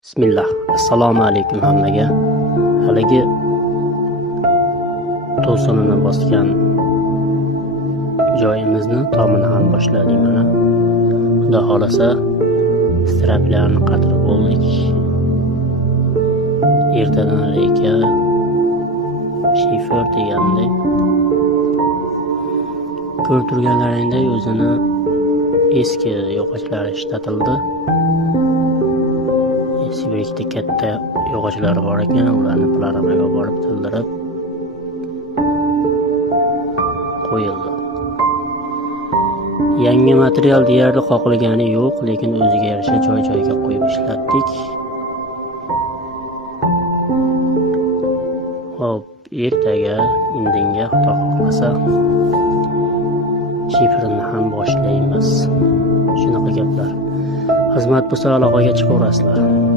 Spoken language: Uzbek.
Bismillah. Assalomu alaykum hammaga. Haligi to'sinini bosgan joyimizni tomini ham boshladik mana. Xudo xolasa straplarni qatirib bo'ldik. Ertadan reka shifer degandek. Ko'rib turganlaringdek o'zini eski yog'ochlari ishlatildi. Sibirikda katta yog'ochlar bor ekan, ularni planoga borib tildirib qo'yildi. Yangi material deyarli qoqilgani yo'q, lekin o'ziga yarasha joy-joyiga qo'yib ishlatdik. Hop, ertaga indinga xudo xohlasa shiferni ham boshlaymiz. Shunaqa gaplar. Xizmat bo'lsa aloqaga chiqaverasizlar.